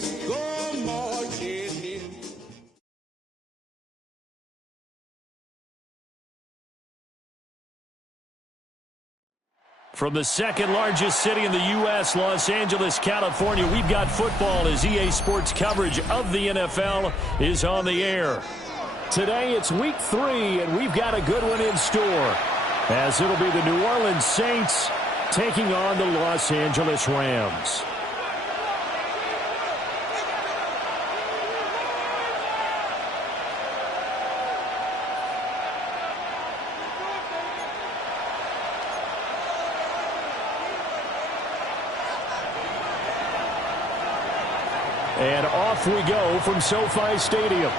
Yankees go marching in. From the second largest city in the U.S., Los Angeles, California, we've got football as EA Sports coverage of the NFL is on the air. Today it's week 3, and we've got a good one in store, as it'll be the New Orleans Saints taking on the Los Angeles Rams. And off we go from SoFi Stadium.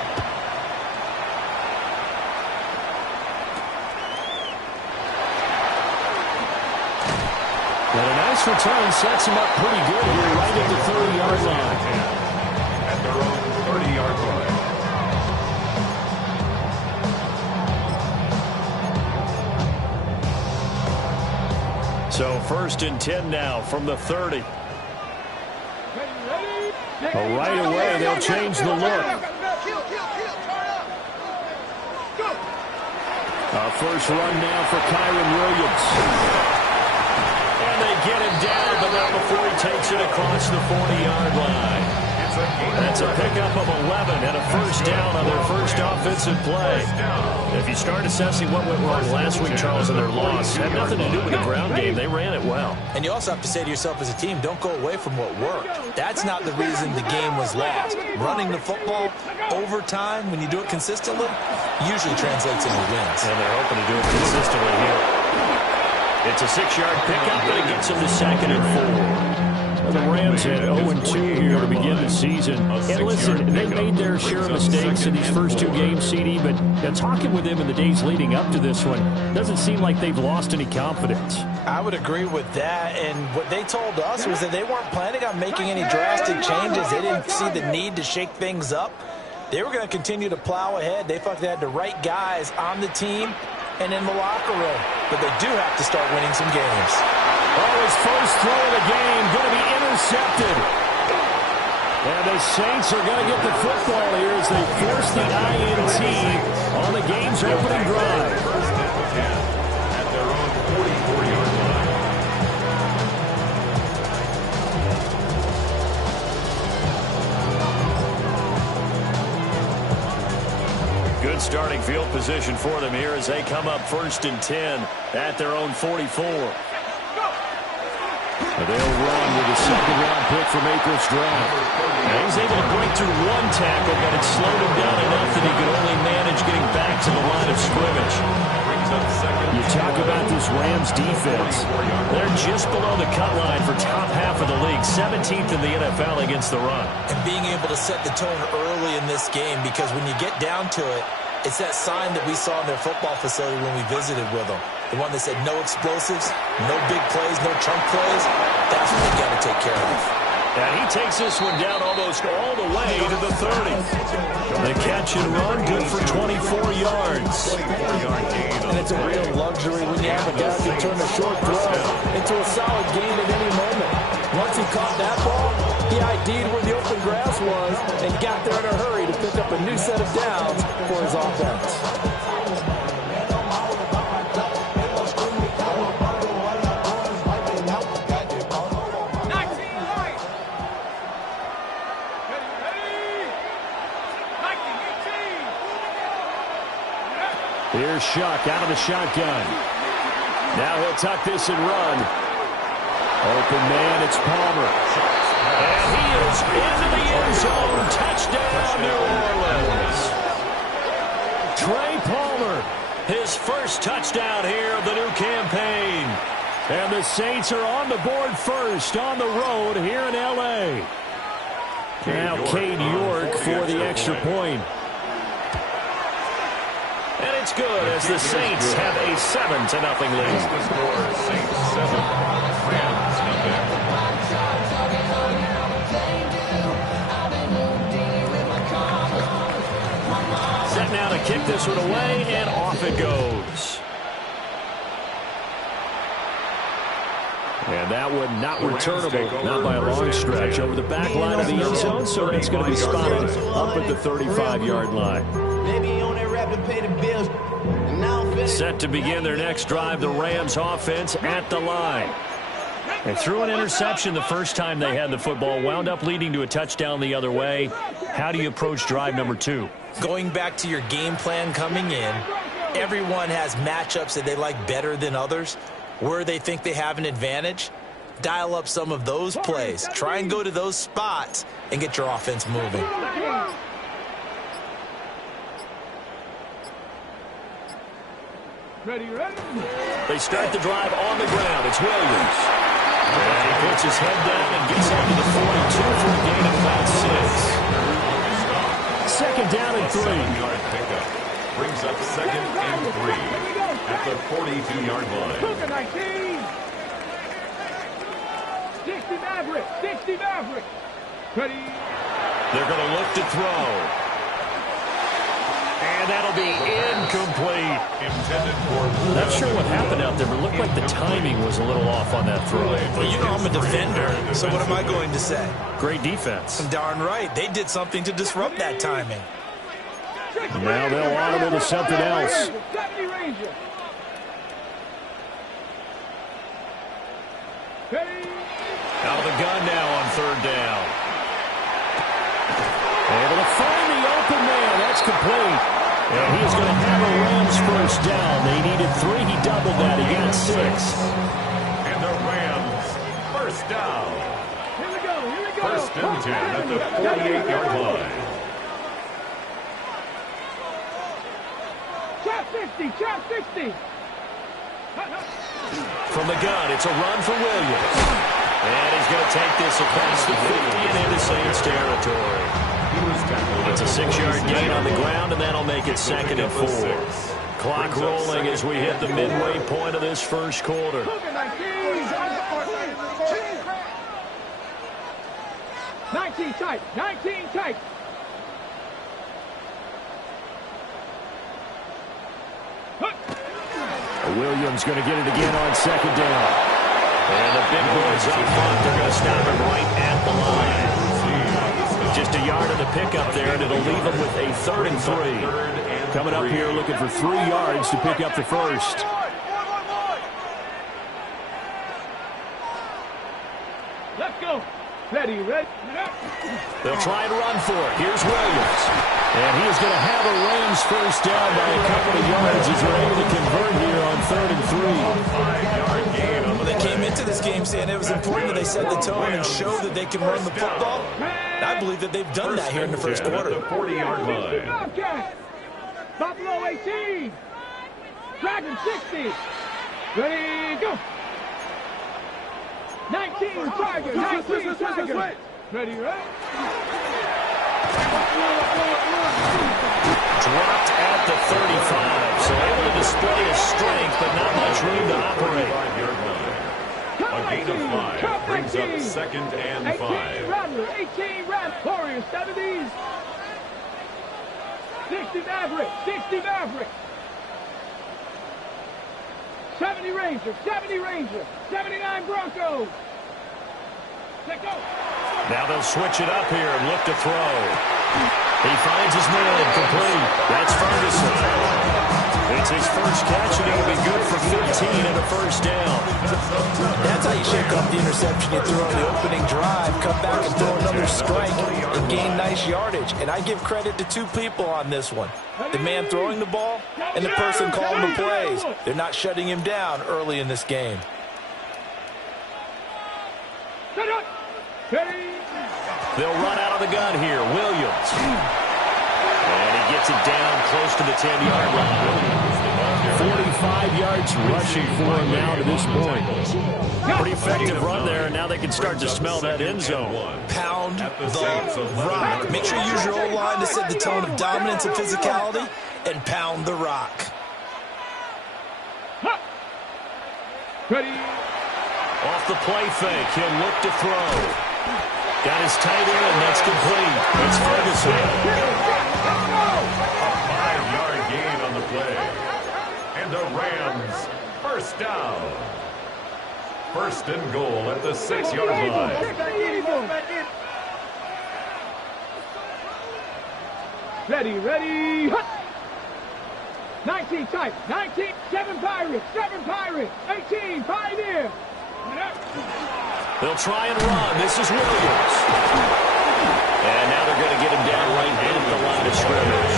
And a nice return sets him up pretty good here right at the 30-yard line. At their own 30-yard line. So 1st and 10 now from the 30. Right away, they'll change the look. First run now for Kyron Williams. And they get him down, but not before he takes it across the 40-yard line. That's a pickup of 11 and a first down on their first offensive play. If you start assessing what went wrong last week, Charles, in their loss, had nothing to do with the ground game. They ran it well. And you also have to say to yourself as a team, don't go away from what worked. That's not the reason the game was lost. Running the football over time, when you do it consistently, usually translates into wins. And they're hoping to do it consistently here. It's a 6-yard pickup, and it gets them to 2nd and 4. Well, the Rams had 0-2 here to begin the season. And listen, they made their share of mistakes in these first 2 games, CD, but talking with them in the days leading up to this one, doesn't seem like they've lost any confidence. I would agree with that, and what they told us was that they weren't planning on making any drastic changes. They didn't see the need to shake things up. They were going to continue to plow ahead. They felt they had the right guys on the team and in the locker room, but they do have to start winning some games. Oh, his first throw of the game going to be intercepted. And the Saints are going to get the football here as they force the INT on the game's opening drive. First and 10 at their own 44-yard line. Good starting field position for them here as they come up 1st and 10 at their own 44. They'll run with a 2nd-round pick from Akers Drive. Now he's able to break through 1 tackle, but it slowed him down enough that he could only manage getting back to the line of scrimmage. You talk about this Rams defense. They're just below the cut line for top half of the league, 17th in the NFL against the run. And being able to set the tone early in this game, because when you get down to it, it's that sign that we saw in their football facility when we visited with them. The one that said no explosives, no big plays, no chunk plays. That's what they got to take care of. And he takes this one down almost all the way to the 30. The catch and run, good for 24 yards. And it's a real luxury when you have a guy who can turn a short throw into a solid gain at any moment. Once he caught that ball, he ID'd where the open grass was and got there in a hurry to pick up a new set of downs for his offense. Here's Shuck out of the shotgun. Now he'll tuck this and run. Open man, it's Palmer. And he is into the end zone. Touchdown, New Orleans. Trey Palmer, his first touchdown here of the new campaign. And the Saints are on the board first on the road here in L.A. Now Cade York for the extra point. And it's good as the Saints have a 7-0 lead. The score, Saints 7, Rams nothing. Set now to kick this one away, and off it goes. And that one not returnable, not by a long stretch, over the back line of the end zone, so it's going to be spotted up at the 35-yard line. Set to begin their next drive, the Rams offense at the line. They threw an interception the first time they had the football, wound up leading to a touchdown the other way. How do you approach drive number 2? Going back to your game plan coming in, everyone has matchups that they like better than others. Where they think they have an advantage, dial up some of those plays. Try and go to those spots and get your offense moving. Ready. They start the drive on the ground. It's Williams. And he puts his head down and gets up to the 42 for a gain of about 6. Second down and 3. Pickup brings up second and 3 at the 42-yard line. 60 Maverick. Ready. They're going to look to throw. And that'll be incomplete. Intended for Not sure what happened out there, but it looked like the timing was a little off on that throw. Well, you know I'm a defender, so what am I going to say? Great defense. Darn right. They did something to disrupt that timing. Now they'll audible to something else. Out of the gun now on third down. Able to find the open man. That's complete. And he's going to have a Rams first down. They needed 3. He doubled that. He got 6. And the Rams first down. Here we go. First and 10 at the 48-yard line. Chop 60. From the gun, it's a run for Williams. And he's going to take this across the 50 and into Saints territory. It's a 6-yard gain on the ground, and that'll make it second and 4. Clock rolling as we hit the midway point of this first quarter. 19 tight. Williams going to get it again on second down. And the big boys up front, they're going to stop him right at the line. Just a yard of the pickup there, and it'll leave them with a 3rd and 3. Coming up here looking for 3 yards to pick up the first. Let's go. Ready. They'll try and run for it. Here's Williams. And he is going to have a Rams first down by a couple of yards as they're able to convert here on 3rd and 3. Well, they came into this game saying it was important that they set the tone and show that they can run the football. I believe that they've done that here in the first quarter. 40-yard line. Buffalo 18. Dragon 60. Ready, go. 19 Tiger. 19 Tiger. Ready. Dropped at the 35, so able to display his strength, but not much room to operate. A gain of 5 brings up second and 5. 18 Rattler. Warriors 70s. 60 Maverick. 70 Ranger. 79 Broncos. Let go. Now they'll switch it up here and look to throw. He finds his man complete. That's Ferguson. It's his first catch, and he'll be good for 15 and a first down. That's how you shake off the interception you threw on the opening drive, come back and throw another strike and gain nice yardage. And I give credit to 2 people on this one. The man throwing the ball and the person calling the plays. They're not shutting him down early in this game. They'll run out of the gun here. Williams. And he gets it down close to the 10-yard line. 45 yards rushing for him now to this point. Pretty effective run there, and now they can start to smell that end zone. Pound the rock. Make sure you use your O-line to set the tone of dominance and physicality, and pound the rock. Ready. Off the play fake, he'll look to throw. Got his tight end, that's complete. It's Ferguson. A 5-yard gain on the play. And the Rams first down. First and goal at the 6-yard line. Ready, hut! 19 tight, 19, 7 Pirates, 18, Pioneer. They'll try and run. This is Williams. And now they're going to get him down right at the line of scrimmage.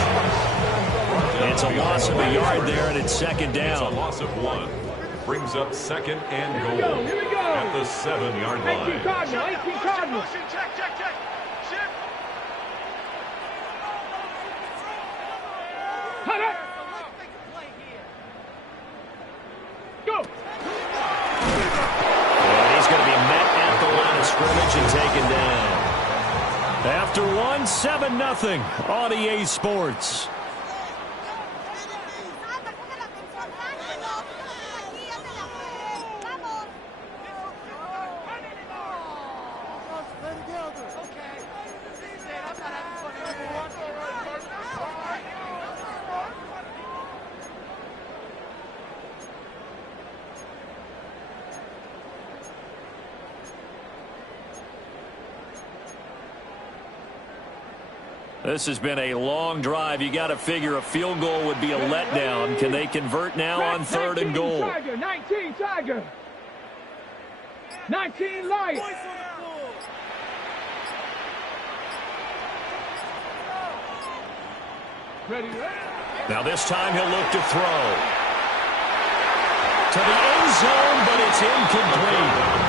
It's a loss of a yard there, and it's second down. It's a loss of 1. Brings up second and goal at the 7-yard line. 18 Cardinal. Go! And he's going to be met at the line of scrimmage and taken down. After 7-0 on EA Sports. This has been a long drive. You got to figure a field goal would be a letdown. Can they convert now on 3rd and goal? 19 Tiger. 19 Lion. Ready. Now this time he'll look to throw. To the end zone, but it's incomplete.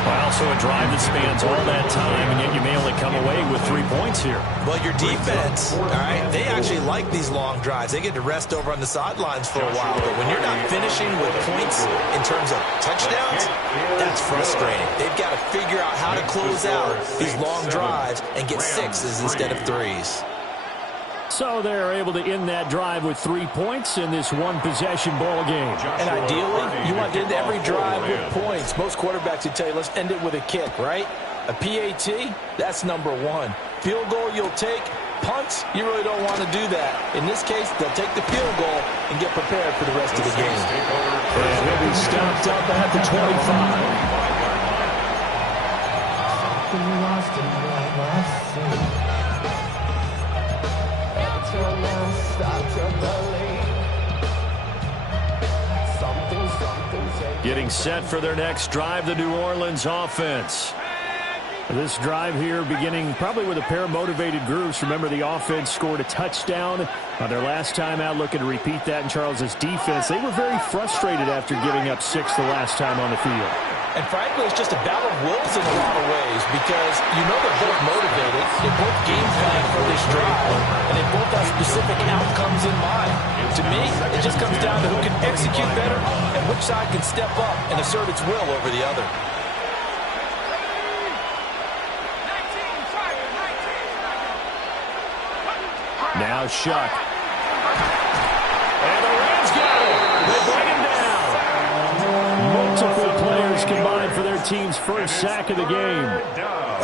Well, so a drive that spans all that time, and yet you may only come away with 3 points here. Well, your defense, all right, they actually like these long drives. They get to rest over on the sidelines for a while. But when you're not finishing with points in terms of touchdowns, that's frustrating. They've got to figure out how to close out these long drives and get 6s instead of 3s. So they're able to end that drive with 3 points in this one-possession ball game. And ideally, you want to end every drive with points. Most quarterbacks would tell you, let's end it with a kick, right? A PAT, that's number 1. Field goal you'll take. Punts, you really don't want to do that. In this case, they'll take the field goal and get prepared for the rest of the game. And he'll be stopped up at the 25. Getting set for their next drive, the New Orleans offense. This drive here beginning probably with a pair of motivated groups. Remember, the offense scored a touchdown on their last time out. Looking to repeat that in Charles's defense. They were very frustrated after giving up 6 the last time on the field. And frankly, it's just a battle of wills in a lot of ways because you know they're both motivated. They're both game planning for this drive, and they both have specific outcomes in mind. To me, it just comes down to who can execute better and which side can step up and assert its will over the other. Now Shuck. And the Rams got it. They bring him down. Multiple players combined for their team's first sack of the game.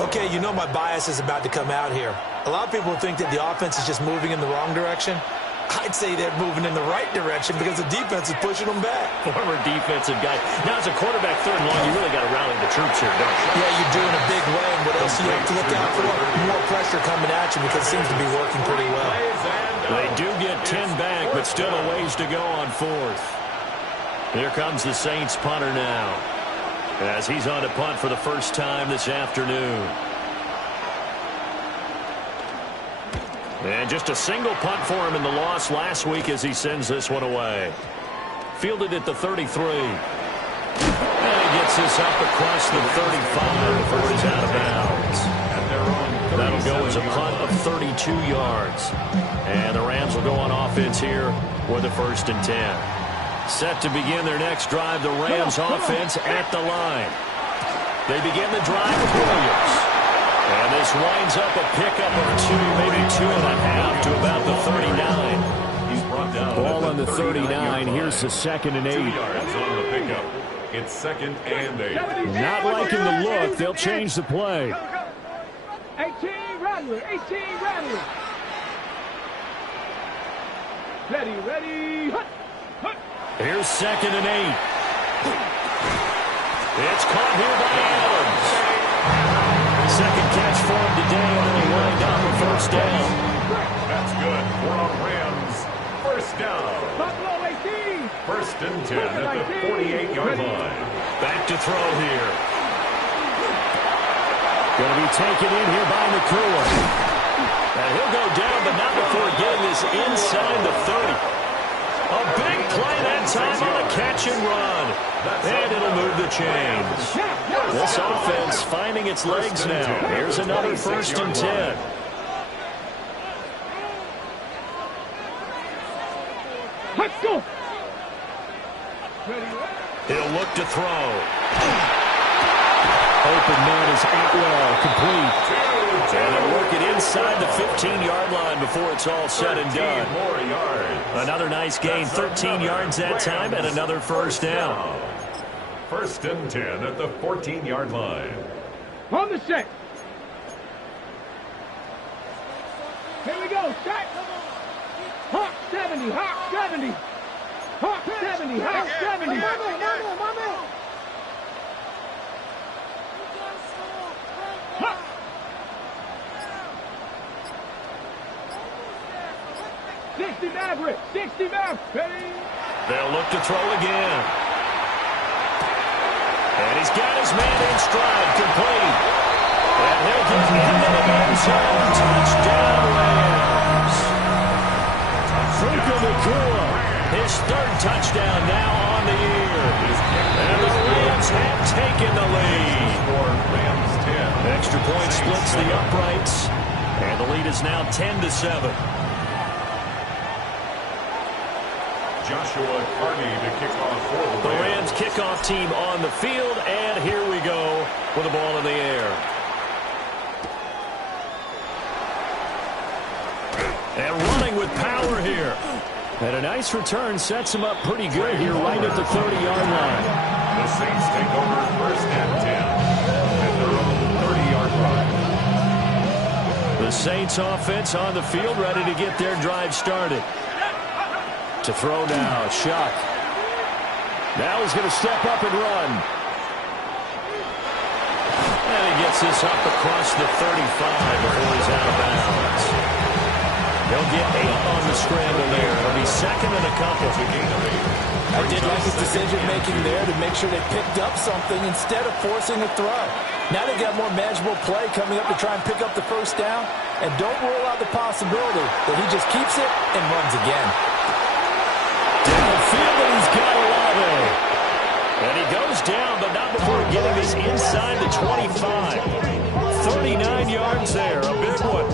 Okay, you know my bias is about to come out here. A lot of people think that the offense is just moving in the wrong direction. I'd say they're moving in the right direction because the defense is pushing them back. Former defensive guy. Now, as a quarterback, 3rd and long, you really got to rally the troops here, don't you? Yeah, you're doing a big way. And what else do you have to look out for? More pressure coming at you because it seems to be working pretty well. They do get 10 back, but still a ways to go on 4th. Here comes the Saints punter now, as he's on to punt for the first time this afternoon. And just a single punt for him in the loss last week as he sends this one away. Fielded at the 33. And he gets this up across the 35 before he's out of bounds. That'll go as a punt of 32 yards. And the Rams will go on offense here with a 1st and 10. Set to begin their next drive, the Rams offense at the line. They begin the drive with Williams. And this winds up a pickup of 2, maybe 2.5 to about the 39. He's brought down. Ball on the 39. Here's the 2nd and 8. 2 yards on the pickup. It's 2nd and 8. Not liking the look. They'll change the play. 18 Rattler. Ready. Hut. Here's 2nd and 8. It's caught here by Adams. Second catch for him today, and then he lined up a first down. That's good for a Rams first down. First and 10 at the 48-yard line. Back to throw here. Going to be taken in here by Nakua. And he'll go down, but not before getting this inside the 30. A big play that time on the catch and run. And it'll move the chains. This offense finding its legs now. Here's another first and 10. Let's go. He'll look to throw. Open man is Atwell, complete. And they'll work it inside the 15-yard line before it's all said and done. More yards. Another nice gain, 13 yards that time, and another first down. First and 10 at the 14-yard line. On the set. Here we go. Set. Hawk 70. Hawk 70. Hawk 70. Hawk 70. Mama. 60 Maverick. 60 Maverick. Ready? They'll look to throw again. And he's got his man in stride, complete. And he'll get into the end zone. Touchdown, Rams. Nakua, his third touchdown now on the year. And the Rams have taken the lead. Rams 10. Extra point splits the uprights. And the lead is now 10-7. Joshua Carney to kick off for The Rams kickoff team on the field, and here we go with the ball in the air. And running with power here. And a nice return sets him up pretty good here right at the 30-yard line. The Saints take over first and 10 at their own 30-yard line. The Saints offense on the field ready to get their drive started. To throw now, Shuck. Now he's going to step up and run. And he gets this up across the 35 before he's out of bounds. He'll get 8 on the scramble there. He'll be second and a couple. I did like his decision-making there to make sure they picked up something instead of forcing a throw. Now they've got more manageable play coming up to try and pick up the first down. And don't rule out the possibility that he just keeps it and runs again. Downfield, and he's got Olave. And he goes down, but not before getting this inside the 25. 39 yards there, a big one.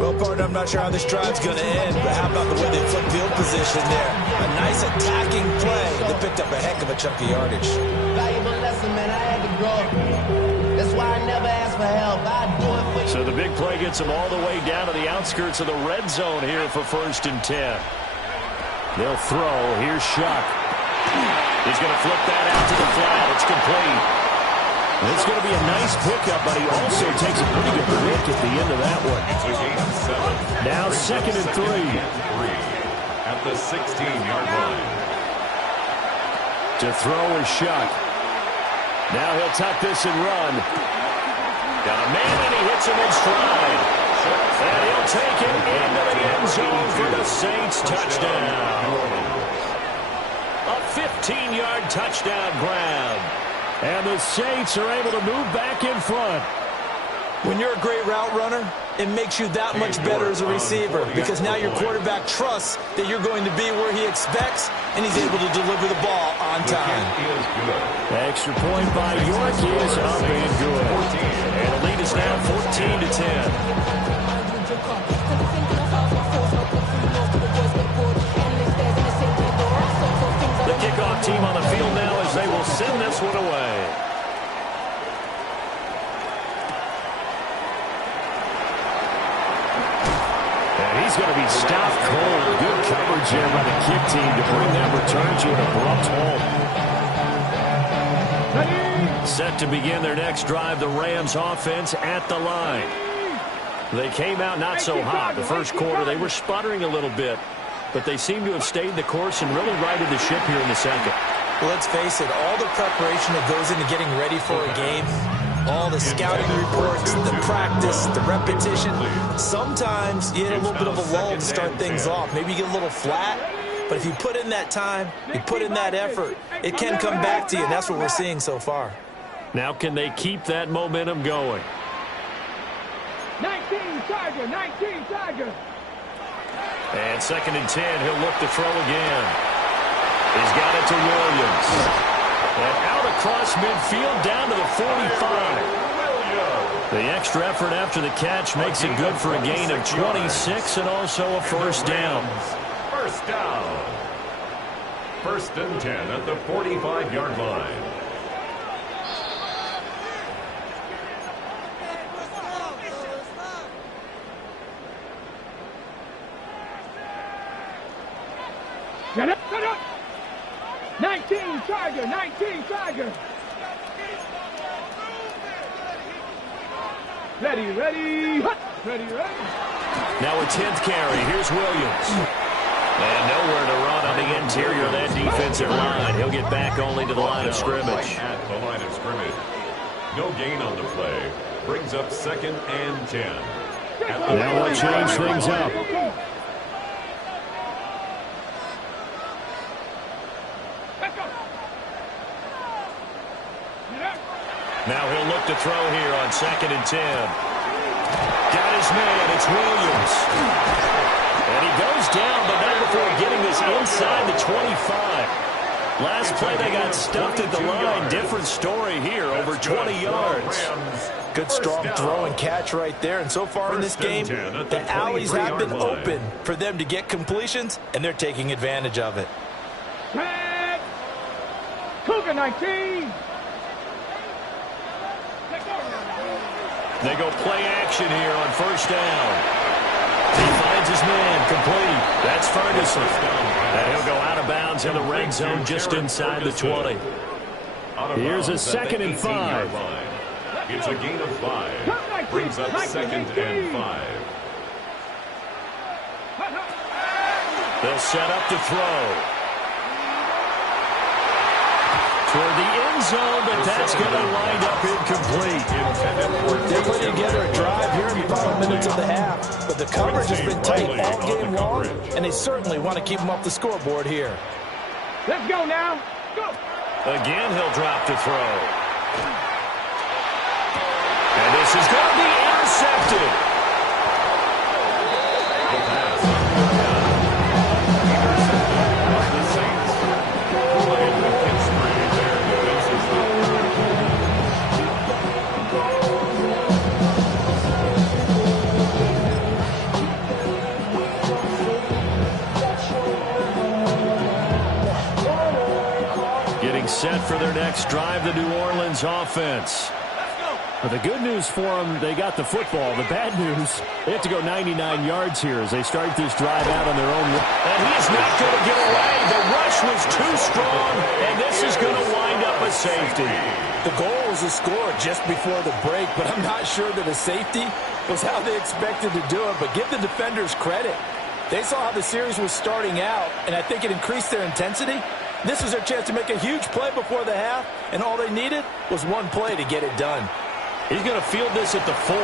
Well, partner, I'm not sure how this drive's going to end, but how about the way they flip field position there? A nice attacking play that picked up a heck of a chunk of yardage. Valuable lesson, man. I had to grow. That's why I never ask for help. I do it for you. So the big play gets him all the way down to the outskirts of the red zone here for first and 10. They'll throw. Here's Shuck. He's going to flip that out to the flat. It's complete. It's going to be a nice pickup, but he also takes a pretty good lick at the end of that one. Now second and 3. At the 16-yard line. To throw is Shuck. Now he'll tuck this and run. Got a man, and he hits him in stride. And he'll take it into the end zone for the Saints touchdown. A 15-yard touchdown grab. And the Saints are able to move back in front. When you're a great route runner, it makes you that much better as a receiver because now your quarterback trusts that you're going to be where he expects, and he's able to deliver the ball on time. Extra point by York is up and good. And the lead is now 14-10. The kickoff team on the field now as they will send this one away. And he's going to be stopped cold. Good coverage there by the kick team to bring that return to an abrupt halt. Set to begin their next drive, the Rams offense at the line. They came out not so hot. The first quarter, they were sputtering a little bit, but they seem to have stayed the course and really righted the ship here in the second. Well, let's face it, all the preparation that goes into getting ready for a game, all the scouting reports, the practice, the repetition, sometimes you hit a little bit of a lull to start things off. Maybe you get a little flat, but if you put in that time, you put in that effort, it can come back to you, and that's what we're seeing so far. Now can they keep that momentum going? 19 Tiger, 19 Tiger. And 2nd and 10, he'll look to throw again. He's got it to Williams. And out across midfield down to the 45. The extra effort after the catch makes it good for a gain of 26 and also a first down. First down. 1st and 10 at the 45-yard line. Get up, get up. 19 Tiger, 19 Tiger. Ready, ready, ready, ready. Now a 10th carry. Here's Williams. And nowhere to run on the interior of that defensive line. He'll get back only to the line of scrimmage. At the line of scrimmage. No gain on the play. Brings up 2nd and 10. Now we'll change things up. Now he'll look to throw here on 2nd and 10. Got his man. It's Williams. And he goes down, but not before getting this inside the 25. Last play they got stuffed at the line. Different story here, over 20 yards. Good strong throw and catch right there. And so far in this game, the alleys have been open for them to get completions, and they're taking advantage of it. Cougar 19. They go play action here on first down. He finds his man, complete. That's Ferguson. And he'll go out of bounds in the red zone just inside the 20. Here's a 2nd and 5. It's a gain of 5. Brings up 2nd and 5. They'll set up to throw. Toward the end zone, but that's going to wind up incomplete. They're putting together a drive here in the final minutes of the half, but the coverage has been tight all game long, and they certainly want to keep them off the scoreboard here. Let's go now. Go. Again, he'll drop to throw. And this is going to be intercepted. Set for their next drive, the New Orleans offense. But the good news for them, they got the football. The bad news, they have to go 99 yards here as they start this drive out on their own. And he's not going to get away. The rush was too strong, and this is going to wind up a safety. The goal was a score just before the break, but I'm not sure that a safety was how they expected to do it. But give the defenders credit. They saw how the series was starting out, and I think it increased their intensity. This was their chance to make a huge play before the half, and all they needed was one play to get it done. He's going to field this at the 4. And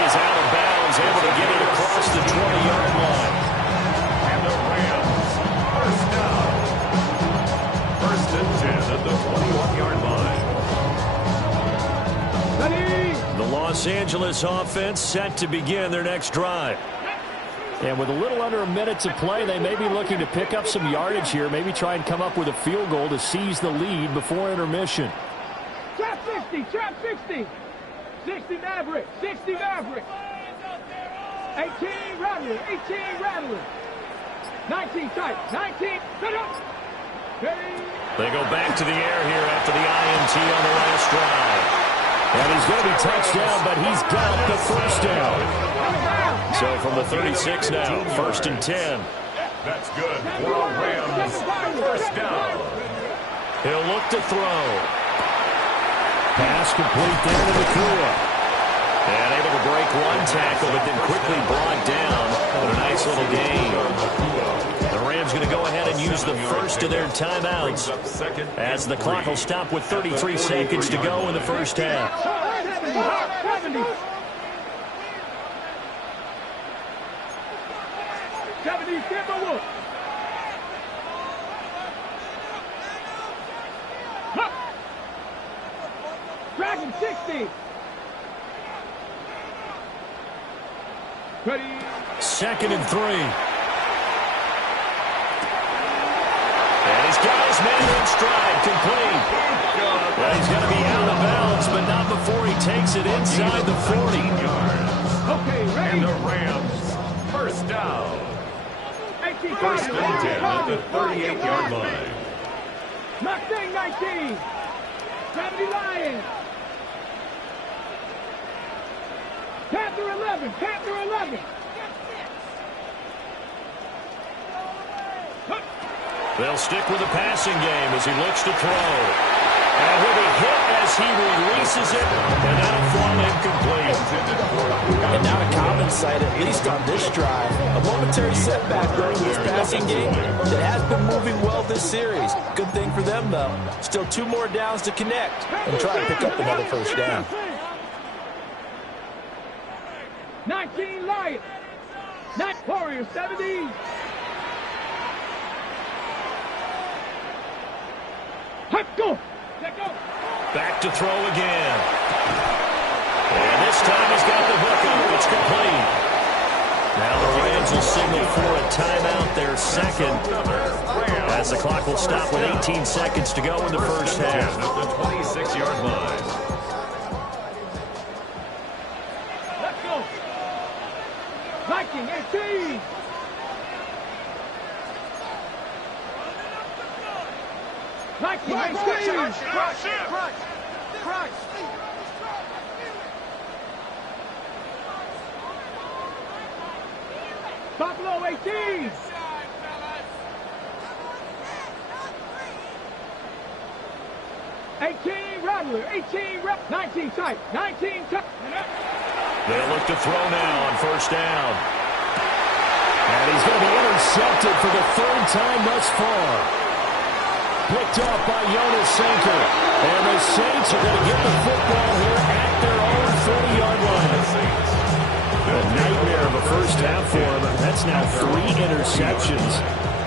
he's out of bounds, able to get it across the 20-yard line. And the Rams, first down. 1st and 10 at the 21-yard line. Ready. The Los Angeles offense set to begin their next drive. And with a little under a minute to play, they may be looking to pick up some yardage here, maybe try and come up with a field goal to seize the lead before intermission. Trap 60, trap 60. 60 Maverick, 60 Maverick. 18 Rattler, 18 Rattler. 19 tight, 19, set up. Ready. They go back to the air here after the INT on the last drive. And he's going to be touchdown, but he's got the first down. So from the 36 now, 1st and 10. That's good for a Rams first down. He'll look to throw. Pass complete there to Nakua. And able to break one tackle, but then quickly brought down. But a nice little gain. The Rams team's going to go ahead and use the first of their timeouts as the clock will stop with 33 seconds to go in the first half. 70 Timberwolves. Dragon 60. Ready. 2nd and 3. And he's got his man in stride, complete. Well, he's going to be out of bounds, but not before he takes it inside the 40. Okay, ready. And the Rams, first down. 18 First and 10 at the 38-yard line. Mustang 19. 70 Lions. Panther 11. Panther 11. They'll stick with the passing game as he looks to throw. And he'll be hit as he releases it, and that'll fall incomplete. And not a common sight, at least on this drive. A momentary setback though in this passing game that has been moving well this series. Good thing for them, though. Still 2 more downs to connect and try to pick up another first down. 19 Lions. Not Warriors 70. Let's go. Let go. Back to throw again. And this time he's got the hook up. It's complete. Now the Rams will signal for a timeout, their second, as the clock will stop with 18 seconds to go in the first half. At the 26-yard line. Let's go. Viking 18. Viking 18. Crush. Buffalo 18. 18 Rattler. 19 tight. 19 tight. They'll look to throw now on first down. And he's going to be intercepted for the 3rd time thus far. Picked off by Jonas Sanker. And the Saints are going to get the football here at their own 40-yard line. A nightmare of a first half for him. That's now 3 interceptions.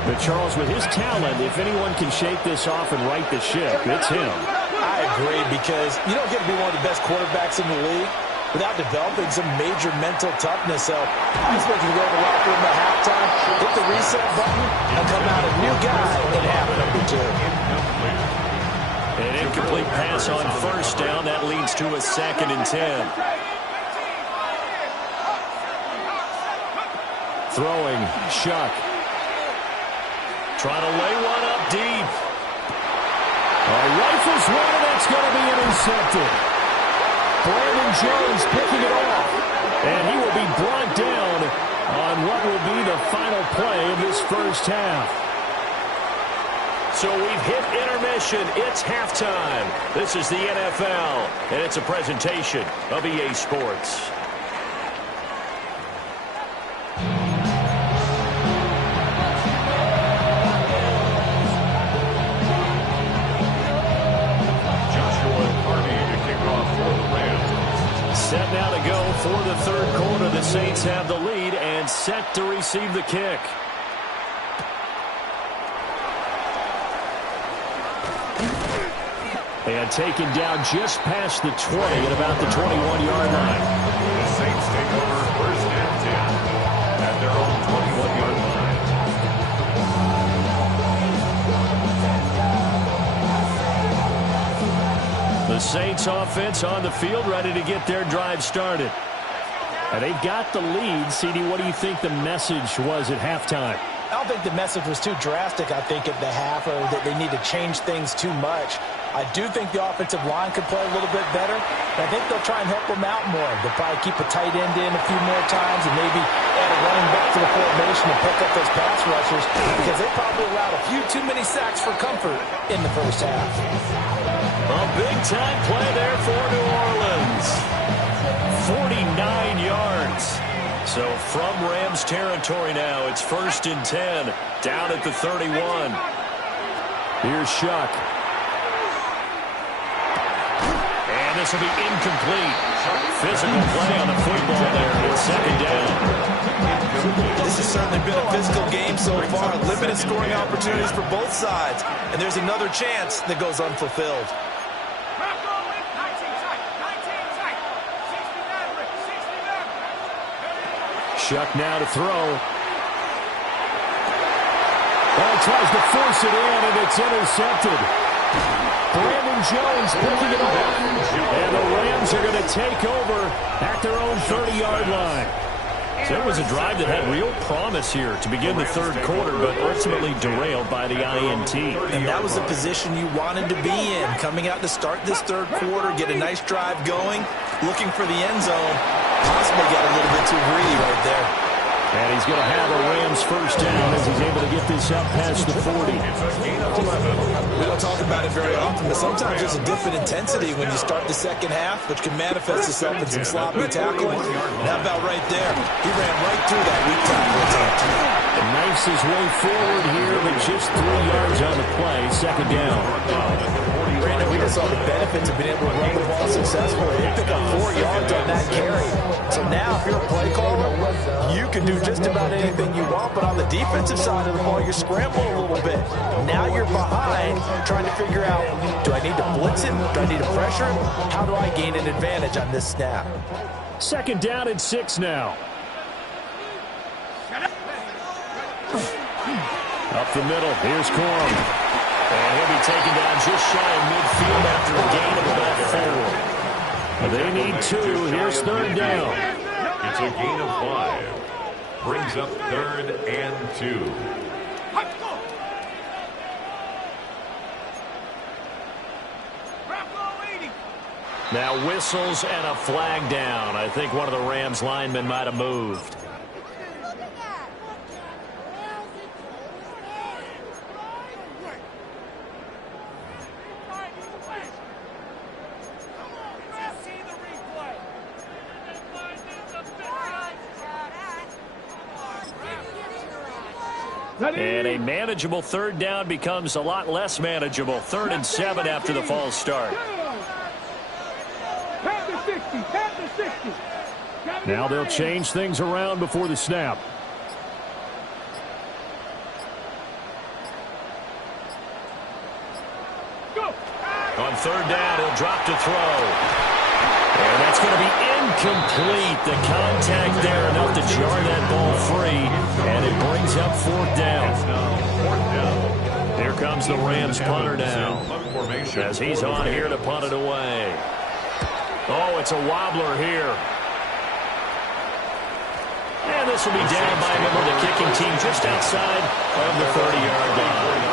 But Charles, with his talent, if anyone can shake this off and right the ship, it's him. I agree, because you don't get to be one of the best quarterbacks in the league without developing some major mental toughness. So I expect you to go to the locker room at halftime, hit the reset button, and come out a new guy in half number 2. An incomplete pass on first down. That leads to a 2nd and 10. Throwing, Shuck. Trying to lay one up deep. Rifles one, and that's going to be intercepted. Brandon Jones picking it off. And he will be brought down on what will be the final play of this first half. So we've hit intermission. It's halftime. This is the NFL, and it's a presentation of EA Sports. Set now to go for the 3rd quarter. The Saints have the lead and set to receive the kick. And taken down just past the 20 at about the 21-yard line. The Saints take over first and 10 at their own 21-yard line. The Saints offense on the field, ready to get their drive started. And they've got the lead. CD, what do you think the message was at halftime? I don't think the message was too drastic, I think, at the half, or that they need to change things too much. I do think the offensive line could play a little bit better. I think they'll try and help them out more. They'll probably keep a tight end in a few more times and maybe add a running back to the formation and pick up those pass rushers, because they probably allowed a few too many sacks for comfort in the first half. A big-time play there for New Orleans. 49 yards. So from Rams territory now, it's 1st and 10, down at the 31. Here's Shuck. And this will be incomplete. Physical play on the football there. It's 2nd down. This has certainly been a physical game so far. Limited scoring opportunities for both sides. And there's another chance that goes unfulfilled. Shuck now to throw. Ball tries to force it in, and it's intercepted. Brandon Jones picking it up. And the Rams are going to take over at their own 30-yard line. So it was a drive that had real promise here to begin the 3rd quarter, but ultimately derailed by the INT. And that was the position you wanted to be in. Coming out to start this 3rd quarter, get a nice drive going, looking for the end zone. Possibly got a little bit too greedy right there. And he's going to have a Rams 1st down as he's able to get this up past the 40. We don't talk about it very often, but sometimes there's a dip in intensity when you start the 2nd half, which can manifest itself in some sloppy tackling. And how about right there? He ran right through that weak tackle attempt. And knifes his way forward here, but just 3 yards on the play. 2nd down. Brandon, we just saw the benefits of being able to run the ball successfully. They pick up 4 yards on that carry. So now, if you're a play caller, you can do just about anything you want, but on the defensive side of the ball, you're scrambling a little bit. Now you're behind, trying to figure out, do I need to blitz him? Do I need to pressure him? How do I gain an advantage on this snap? 2nd down and 6 now. Up the middle, here's Corum. And he'll be taken down just shy of midfield after a gain of about 4. They need 2. Here's 3rd down. It's a gain of 5. Brings up 3rd and 2. Now whistles and a flag down. I think one of the Rams linemen might have moved. And a manageable 3rd down becomes a lot less manageable. 3rd and 7 after the false start. Now they'll change things around before the snap. On 3rd down, he'll drop to throw. And that's going to be incomplete. The contact there enough to jar that ball free. And it brings up 4th down. Here comes the Rams punter now, as he's on here to punt it away. Oh, it's a wobbler here. And this will be down by a member of the kicking team just outside of the 30-yard line.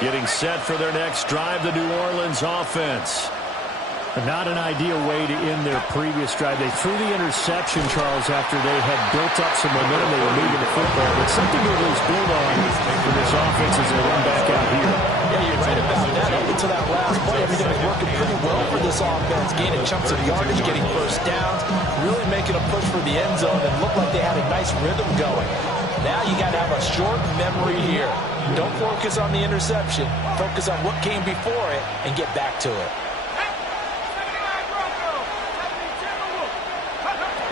Getting set for their next drive, the New Orleans offense. Not an ideal way to end their previous drive. They threw the interception, Charles, after they had built up some momentum. They were moving the football. But something to lose build on for this offense as they run back out here. Yeah, you're right about that. Up until that last play, everything was working pretty well for this offense. Gaining chunks of yardage, getting 1st downs, really making a push for the end zone, and looked like they had a nice rhythm going. Now you got to have a short memory here. Don't focus on the interception. Focus on what came before it and get back to it.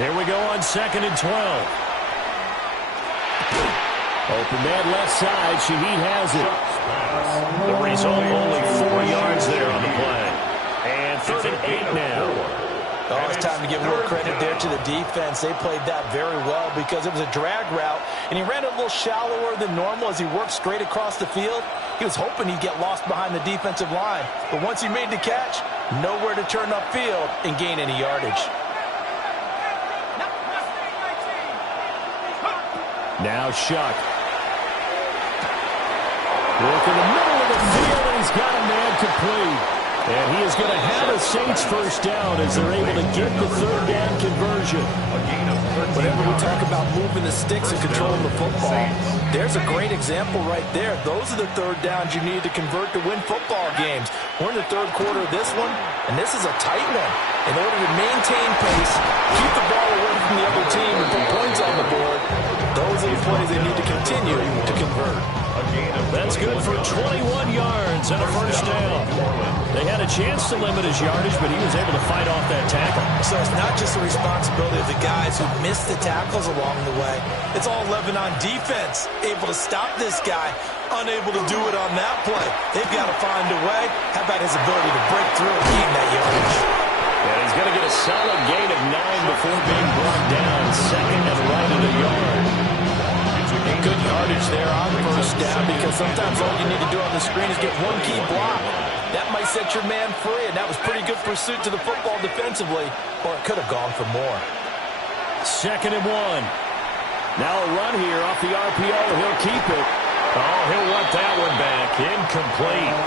Here we go on 2nd and 12. Open man left side. Shaheed has it. The result, only 4 yards there on the play. And 3rd and 8 now. Oh, it's time to give a little credit there to the defense. They played that very well because it was a drag route, and he ran it a little shallower than normal as he worked straight across the field. He was hoping he'd get lost behind the defensive line, but once he made the catch, nowhere to turn upfield and gain any yardage. Now Shuck. Work in the middle of the field, and he's got a man complete. And he is going to have a Saints first down as they're able to get the third down conversion. Whenever we talk about moving the sticks and controlling the football, there's a great example right there. Those are the third downs you need to convert to win football games. We're in the third quarter of this one, and this is a tight one. In order to maintain pace, keep the ball away from the other team, and put points on the board, those are the plays they need to continue to convert. That's good for 21 yards and a first down. They had a chance to limit his yardage, but he was able to fight off that tackle. So it's not just the responsibility of the guys who missed the tackles along the way. It's all Lebanon defense, able to stop this guy, unable to do it on that play. They've got to find a way. How about his ability to break through and gain that yardage? And he's going to get a solid gain of 9 before being brought down. Second and right at a yard. Good yardage there on first down, because sometimes all you need to do on the screen is get one key block. That might set your man free, and that was pretty good pursuit to the football defensively, or it could have gone for more. Second and 1. Now a run here off the RPO. He'll keep it. Oh, he'll want that one back. Incomplete.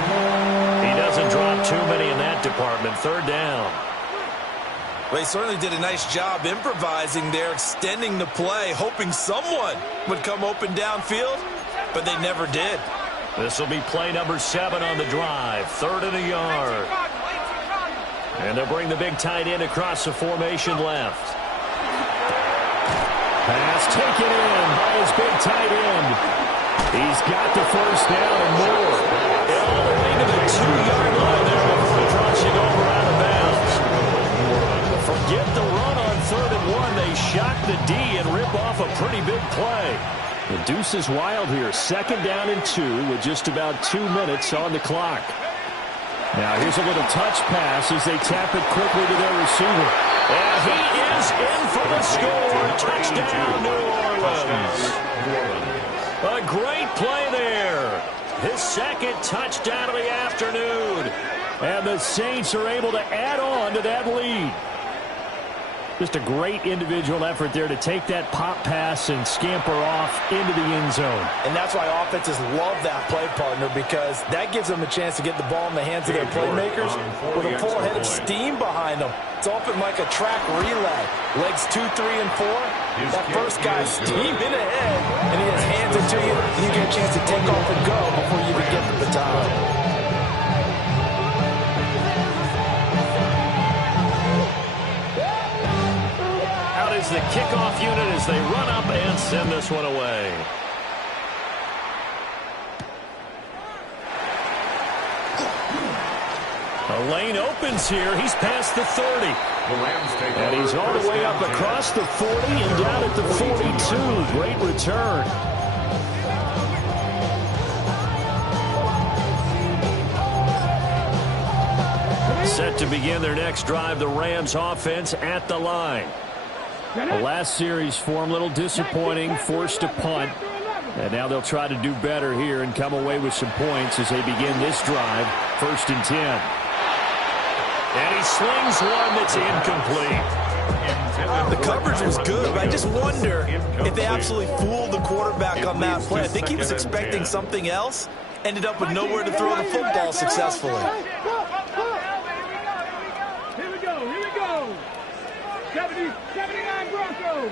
He doesn't drop too many in that department. Third down. Well, he certainly did a nice job improvising there, extending the play, hoping someone would come open downfield, but they never did. This will be play number 7 on the drive. Third and a yard. And they'll bring the big tight end across the formation left. Pass taken in by his big tight end. He's got the first down and more. And all the way to the 2-yard line there before crossing over out of bounds. Forget the run on third and 1. They shock the D and rip off a pretty big play. The deuce is wild here. Second down and 2 with just about 2 minutes on the clock. Now here's a little touch pass as they tap it quickly to their receiver. And he is in for the score. Touchdown, New Orleans. A great play there. His second touchdown of the afternoon. And the Saints are able to add on to that lead. Just a great individual effort there to take that pop pass and scamper off into the end zone. And that's why offenses love that play, partner, because that gives them a chance to get the ball in the hands of their playmakers with a full head of steam behind them. It's often like a track relay. Legs 2, 3, and 4. That first guy's steaming ahead, and he just hands it to you, and you get a chance to take off and go before you even get the baton. Is the kickoff unit as they run up and send this one away. A lane opens here. He's past the 30. And he's all the way up across the 40 and down at the 42. Great return. Set to begin their next drive, the Rams offense at the line. The last series for him, a little disappointing, forced to punt. And now they'll try to do better here and come away with some points as they begin this drive, 1st and 10. And he slings one that's incomplete. The coverage was good, but I just wonder if they absolutely fooled the quarterback on that play. I think he was expecting something else, ended up with nowhere to throw the football successfully. 79 Broncos.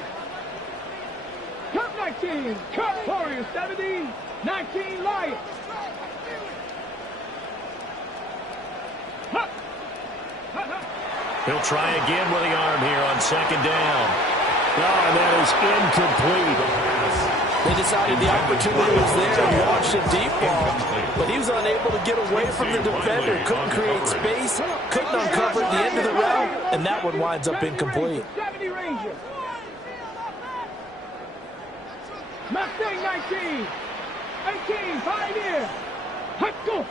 Cup 19. Cup Warriors 70. 19 Lions. He'll try again with the arm here on 2nd down. Oh, and that is incomplete. They decided the opportunity was there and launched a deep ball, but he was unable to get away from the defender, couldn't create space, couldn't uncover at the end of the route, and that one winds up incomplete. 70 Rangers. Mustang 19. 18 Pioneer. Let's go.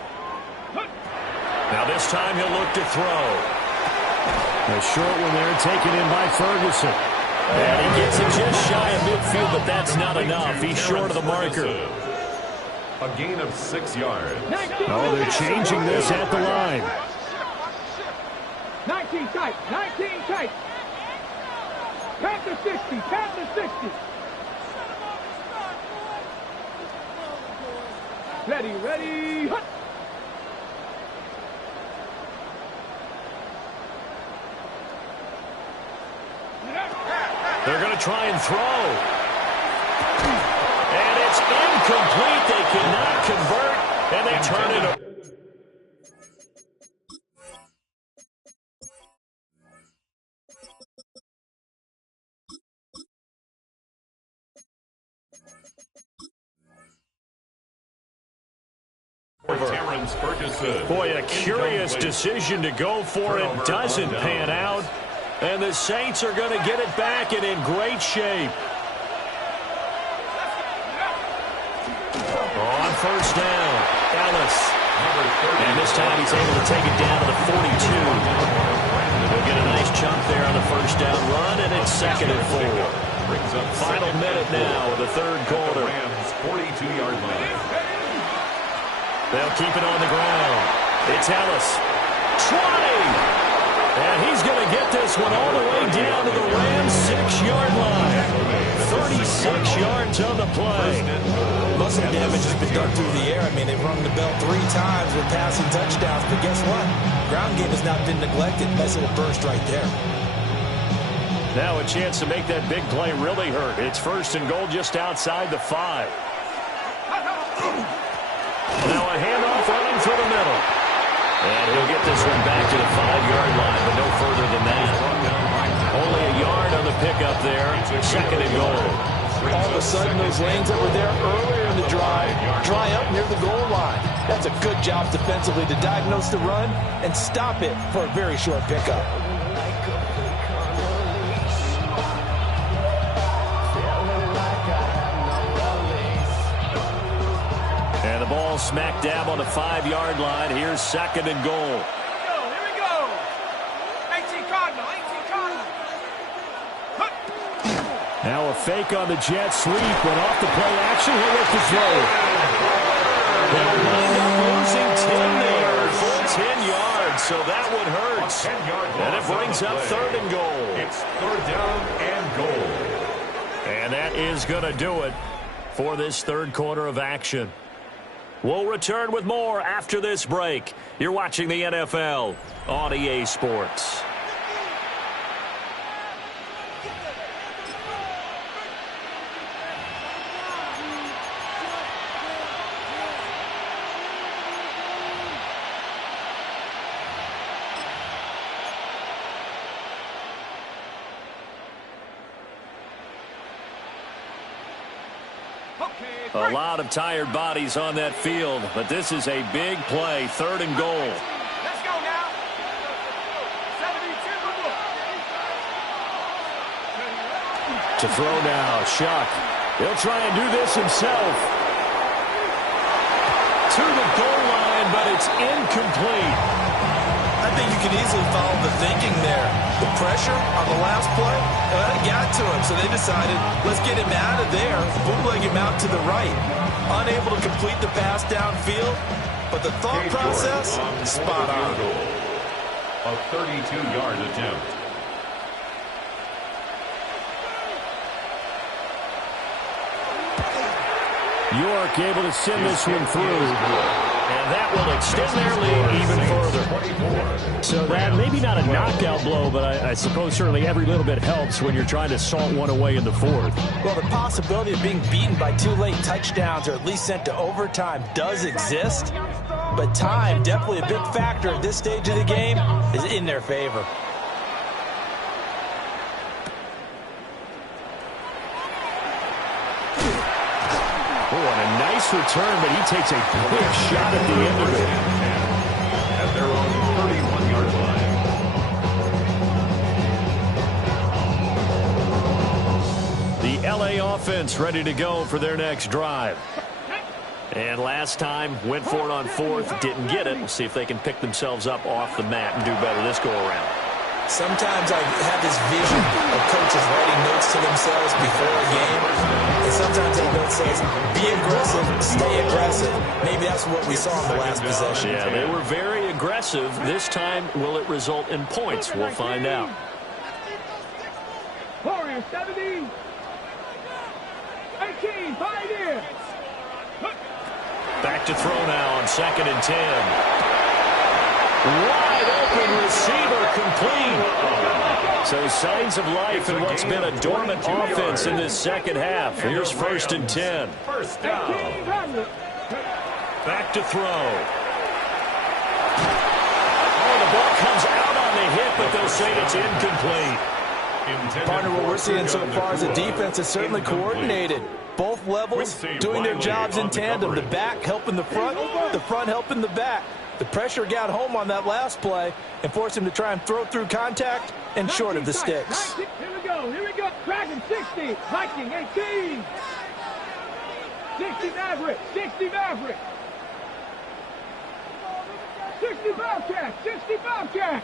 Now this time he'll look to throw. A short one there taken in by Ferguson. And he gets it just shy of midfield, but that's not enough. He's short of the marker. A gain of 6 yards. Oh, they're changing this at the line. 19 tight. 19 tight. Past the 60. Past the 60. Ready, ready. Hut. try and throw. And it's incomplete. They cannot convert, and they turn it over. Boy, a curious decision to go for it. Doesn't pan out. And the Saints are going to get it back and in great shape. On first down, Ellis. And this time he's able to take it down to the 42. He'll get a nice chunk there on the first down run, and it's 2nd and 4. Final minute now of the third quarter. 42-yard line. They'll keep it on the ground. It's Ellis. 20! And he's going to get this one all the way down to the Rams' 6-yard line. 36 yards on the play. Muscle damage has been done through the air. I mean, they've rung the bell 3 times with passing touchdowns, but guess what? Ground game has not been neglected. Nice little burst right there. Now a chance to make that big play really hurt. It's 1st and goal just outside the 5. Now a handoff running through the middle. And he'll get this one back to the 5-yard line, but no further than that. Only a yard on the pickup there. 2nd and goal. All of a sudden, those lanes that were there earlier in the drive dry up near the goal line. That's a good job defensively to diagnose the run and stop it for a very short pickup. And the ball smack dab on the 5-yard line. Here's 2nd and goal. Here we go. 18 Cardinal. Now a fake on the jet sweep. Went off the play action. He'll look to throw. They'll wind up losing 10 there. Full 10 yards, so that one hurts. And it brings up 3rd and goal. It's 3rd down and goal. And that is going to do it for this third quarter of action. We'll return with more after this break. You're watching the NFL on EA Sports. A lot of tired bodies on that field, but this is a big play. 3rd and goal. Let's go now. 72. To throw now, Shuck. He'll try and do this himself. To the goal line, but it's incomplete. I think you can easily follow the thinking there. The pressure on the last play, it got to him, so they decided, let's get him out of there, bootleg him out to the right. Unable to complete the pass downfield, but the thought process, spot on. A 32-yard attempt. York able to send this one through. And that will extend their lead even further. So that maybe not a knockout blow, but I suppose certainly every little bit helps when you're trying to salt one away in the 4th. Well, the possibility of being beaten by 2 late touchdowns or at least sent to overtime does exist, but time, definitely a big factor at this stage of the game, is in their favor. Oh, and a nice return, but he takes a quick shot at the end of it. At their own 31-yard line. The LA offense ready to go for their next drive. And last time, went for it on 4th, didn't get it. We'll see if they can pick themselves up off the mat and do better this go-around. Sometimes I have this vision of coaches writing notes to themselves before a game. And sometimes that note says, be aggressive, stay aggressive. Maybe that's what we saw in the last possession. Yeah, they were very aggressive. This time, will it result in points? We'll find out. Warriors 70. 18, Pioneer. Back to throw now on 2nd and 10. Wide open receiver complete. So signs of life in what's been a dormant offense in this second half. Here's 1st and 10. First down. Back to throw. Oh, the ball comes out on the hit, but they'll say it's incomplete. Partner, what we're seeing so far is the defense is certainly coordinated. Both levels doing their jobs in tandem. The back helping the front helping the back. The pressure got home on that last play and forced him to try and throw through contact and short of the sticks. Here we go. Dragon 60, Viking 18. 60 Maverick, 60 Maverick. 60 Bobcat, 60 Bobcat.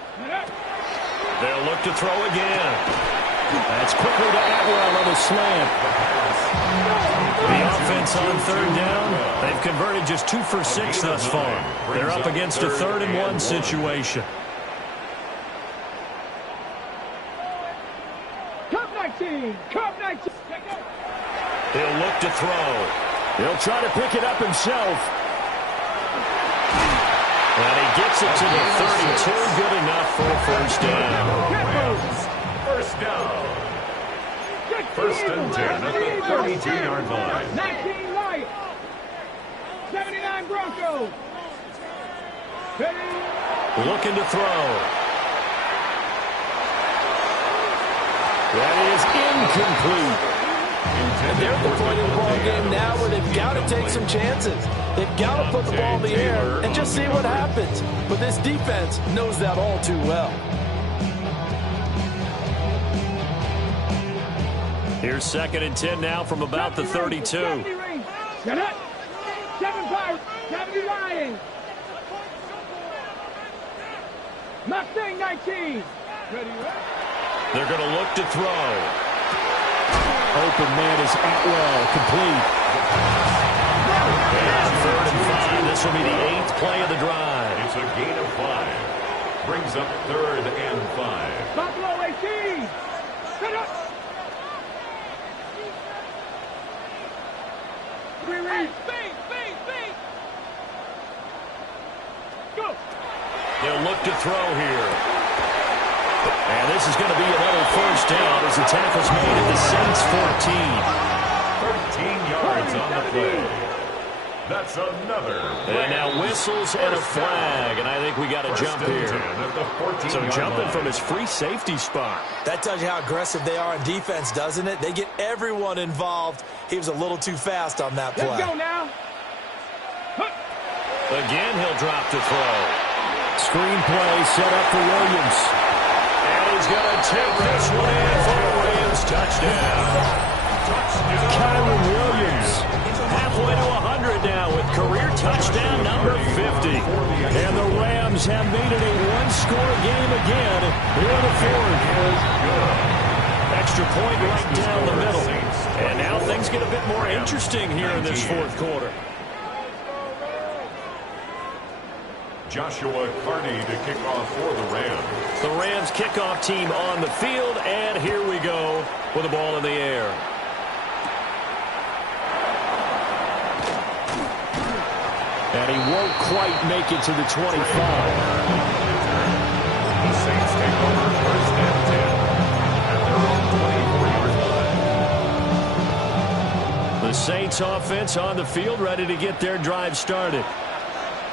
They'll look to throw again. That's quickly to Atwell on a slant. The offense on 3rd down. They've converted just 2 for 6 thus far. They're up against a 3rd and 1 situation. Cup 19, Cup 19. He'll look to throw. He'll try to pick it up himself. And he gets it to the 32. Good enough for a 1st down. First down. 1st and 10 at the 32-yard line. 19 Lions. 79 Broncos. Looking to throw. That is incomplete. And they're at the point in the ball game now where they've got to take some chances. They've got to put the ball in the air and just see what happens. But this defense knows that all too well. Here's 2nd and 10 now from about the 32. 70 Lions. Mustang 19. They're going to look to throw. Open man is Atwell, complete. And 3rd and 5. This will be the 8th play of the drive. It's a gain of 5. Brings up 3rd and 5. Buffalo 18. Set up. Go. They'll look to throw here. And this is going to be another 1st down as the tackle's made at the Saints 14. 13 yards on the play. That's another. And now whistles and a flag, and I think we got a jump here. So jumping from his free safety spot. That tells you how aggressive they are on defense, doesn't it? They get everyone involved. He was a little too fast on that play. Let's go now. Again, he'll drop to throw. Screenplay set up for Williams. And he's going to take this one in for the Rams touchdown. Kyron Williams. Halfway to 100 now with career touchdown number 50. And the Rams have made it a one-score game again here in the 4th. Extra point right down the middle. And now things get a bit more interesting here in this 4th quarter. Joshua Carney to kick off for the Rams. The Rams kickoff team on the field, and here we go with the ball in the air. And he won't quite make it to the 25. The Saints take over 1st and 10 at their own 24-yard line. The Saints offense on the field, ready to get their drive started.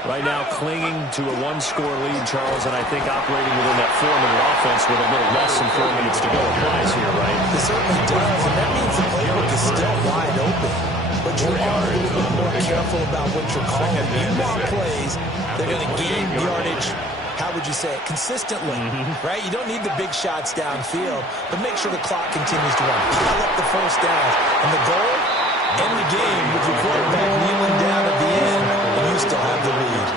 Right now clinging to a 1-score lead, Charles, and I think operating within that 4-minute offense with a little less than 4 minutes to go applies here, right? It certainly does, and that means the playbook is still wide open. But you are a little bit more careful about what you're calling. You want plays, they're going to gain yardage, how would you say it, consistently, right? You don't need the big shots downfield, but make sure the clock continues to run. Pile up the 1st downs. And the goal, end the game with your quarterback kneeling down at the end, and you still have the lead.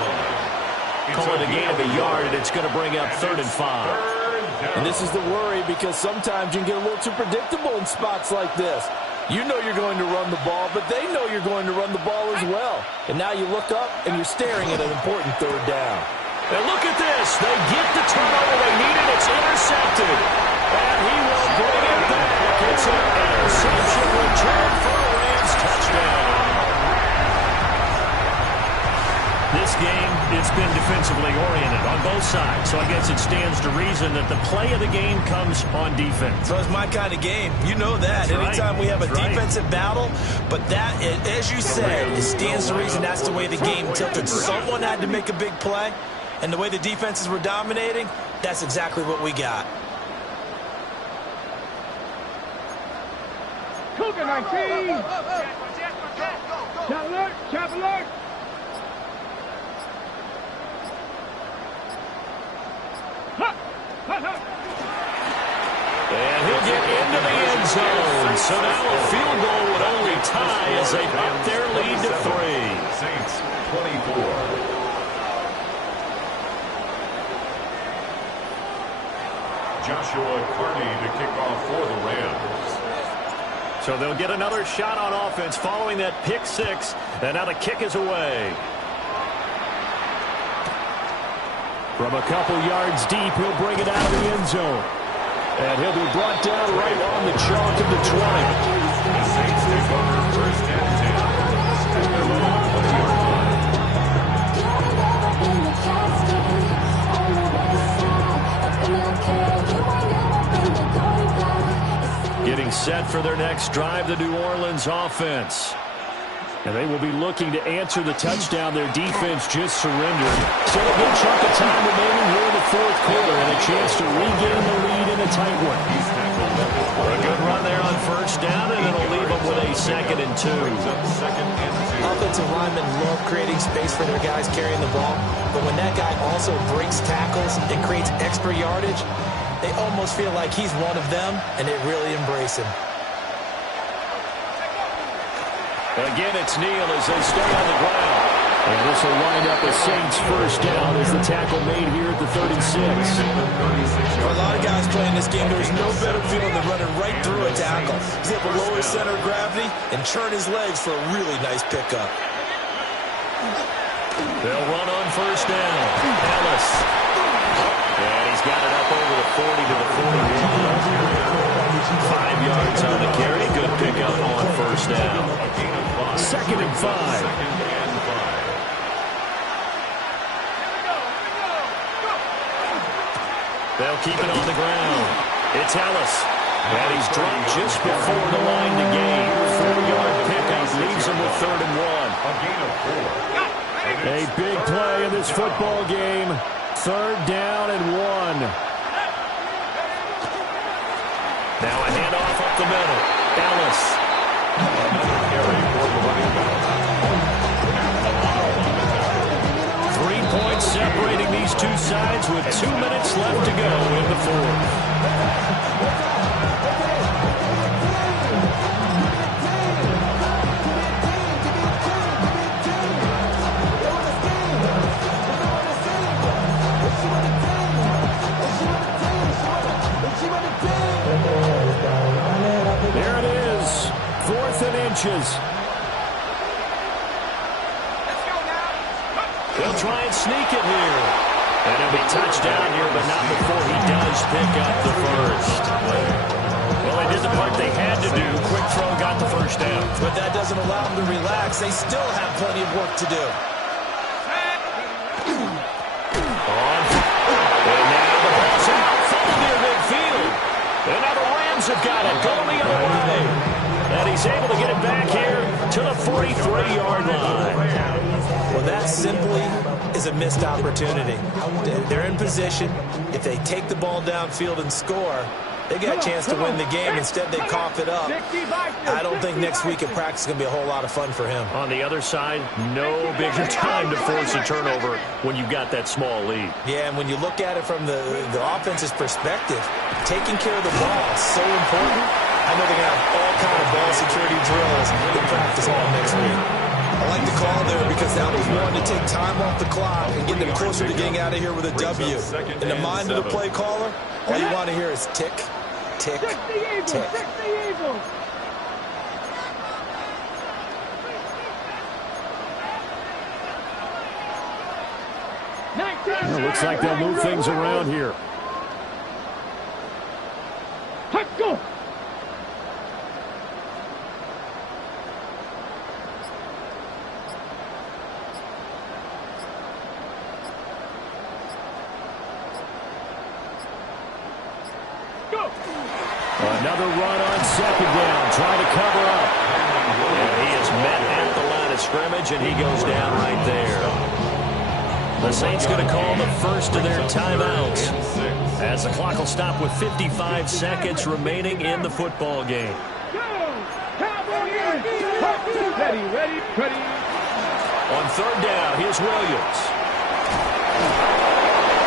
Calling a gain of a yard, and it's going to bring up 3rd and 5. And this is the worry because sometimes you can get a little too predictable in spots like this. You know you're going to run the ball, but they know you're going to run the ball as well. And now you look up, and you're staring at an important 3rd down. And look at this. They get the turnover they needed. It's intercepted. And he will bring it back. It's an interception return for a Rams touchdown. This game, it's been defensively oriented on both sides. So I guess it stands to reason that the play of the game comes on defense. So it's my kind of game. You know that. Anytime we have a defensive battle, but that, as you said, it stands to reason that's the way the game tilted. Someone had to make a big play, and the way the defenses were dominating, that's exactly what we got. Cougar 19. Chap alert, chap alert. And he'll get into the end zone. So now a field goal would only tie as they up their lead to 3. Saints 24. Joshua Carney to kick off for the Rams. So they'll get another shot on offense following that pick six. And now the kick is away. From a couple yards deep, he'll bring it out of the end zone. And he'll be brought down right on the chalk of the 20. The Saints take over first and 10 at their own 20-yard line. Getting set for their next drive, the New Orleans offense. And they will be looking to answer the touchdown their defense just surrendered. So a good chunk of time remaining here in the fourth quarter and a chance to regain the lead in a tight one. A good run there on first down, and it'll leave them with a 2nd and 2. Offensive linemen love creating space for their guys carrying the ball, but when that guy also breaks tackles and creates extra yardage, they almost feel like he's one of them, and they really embrace him. Again, it's Neal as they stay on the ground. And this will wind up a Saints first down as the tackle made here at the 36. For a lot of guys playing this game, there's no better feeling than running right through a tackle. He's able to lower his center of gravity and churn his legs for a really nice pickup. They'll run on first down. Ellis. And he's got it up over the 40 to the 41. 5 yards on the carry. Good pickup on first down. 2nd and 5. They'll keep it on the ground. It's Ellis. And he's dropped just before the line to gain. 4-yard pickup leaves him with 3rd and 1. A gain of 4. A big play in this football game. 3rd down and 1. Now a handoff up the middle. Ellis. Another carry for the running back. 3 points separating these two sides with 2 minutes left to go in the fourth. There it is, 4th and inches. They'll try and sneak it here. And it'll be touchdown here, but not before he does pick up the first. Well, they did the part they had to do. Quick throw got the first down. But that doesn't allow them to relax. They still have plenty of work to do. And now the ball's out, falling near midfield. And now the Rams have got it, going the other way. And he's able to get it back here to the 43-yard line. Well, that simply is a missed opportunity. They're in position. If they take the ball downfield and score, they got a chance to win the game. Instead, they cough it up. I don't think next week at practice is going to be a whole lot of fun for him. On the other side, no bigger time to force a turnover when you've got that small lead. Yeah, and when you look at it from the offense's perspective, taking care of the ball is so important. I know they're going to have all kind of ball security drills in practice all next week. I like the call there because that was one to take time off the clock and get them closer to getting out of here with a W. In the mind of the play caller, all you want to hear is tick, tick, tick. It looks like they'll move things around here. Let's go. Another run on second down, trying to cover up. And he is met at the line of scrimmage, and he goes down right there. The Saints going to call the first of their timeouts as the clock will stop with 55 seconds remaining in the football game. Ready. On third down, here's Williams.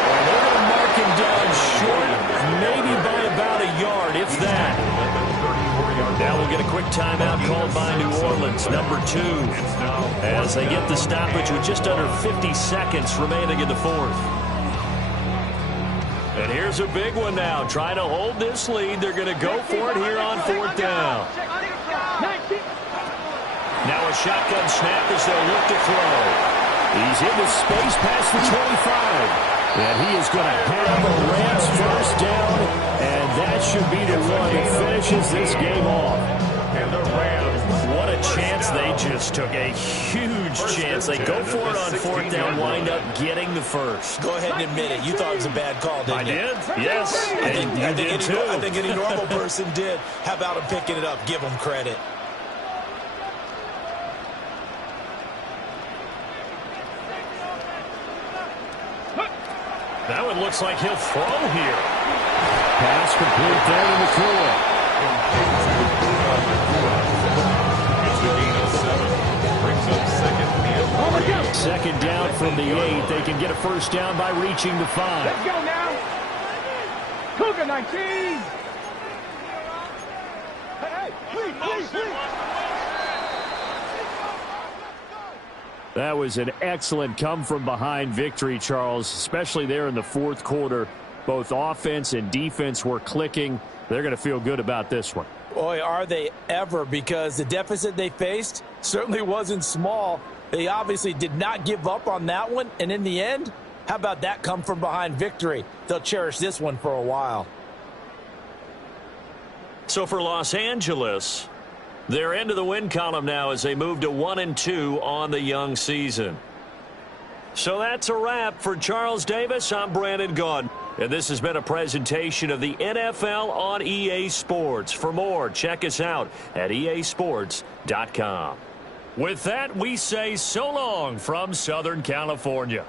And they're going to mark him down short, maybe by about a yard, if that. Now we'll get a quick timeout called by New Orleans, number 2, as they get the stoppage with just under 50 seconds remaining in the fourth. And here's a big one now. Trying to hold this lead. They're going to go for it here on fourth down. Now a shotgun snap as they'll look to throw. He's into space past the 25. And he is going to have a Rams first down. And that should be the one that finishes this game off. And the Rams, what a chance they just took. A huge chance. They go for it on fourth down, wind up getting the first. Go ahead and admit it. You thought it was a bad call, didn't you? I did? Yes. I think any normal person did. How about him picking it up? Give him credit. That one looks like he'll throw here. Pass complete there to McCoy. it's a gain of 7. Brings up second and Second down from the 8. They can get a first down by reaching the 5. Let's go now. Cougar 19. Hey, please. That was an excellent come-from-behind victory, Charles, especially there in the fourth quarter. Both offense and defense were clicking. They're going to feel good about this one. Boy, are they ever, because the deficit they faced certainly wasn't small. They obviously did not give up on that one, and in the end, how about that come-from-behind victory? They'll cherish this one for a while. So for Los Angeles, they're into the win column now as they move to 1-2 on the young season. So that's a wrap. For Charles Davis, I'm Brandon Gaudin. And this has been a presentation of the NFL on EA Sports. For more, check us out at easports.com. With that, we say so long from Southern California.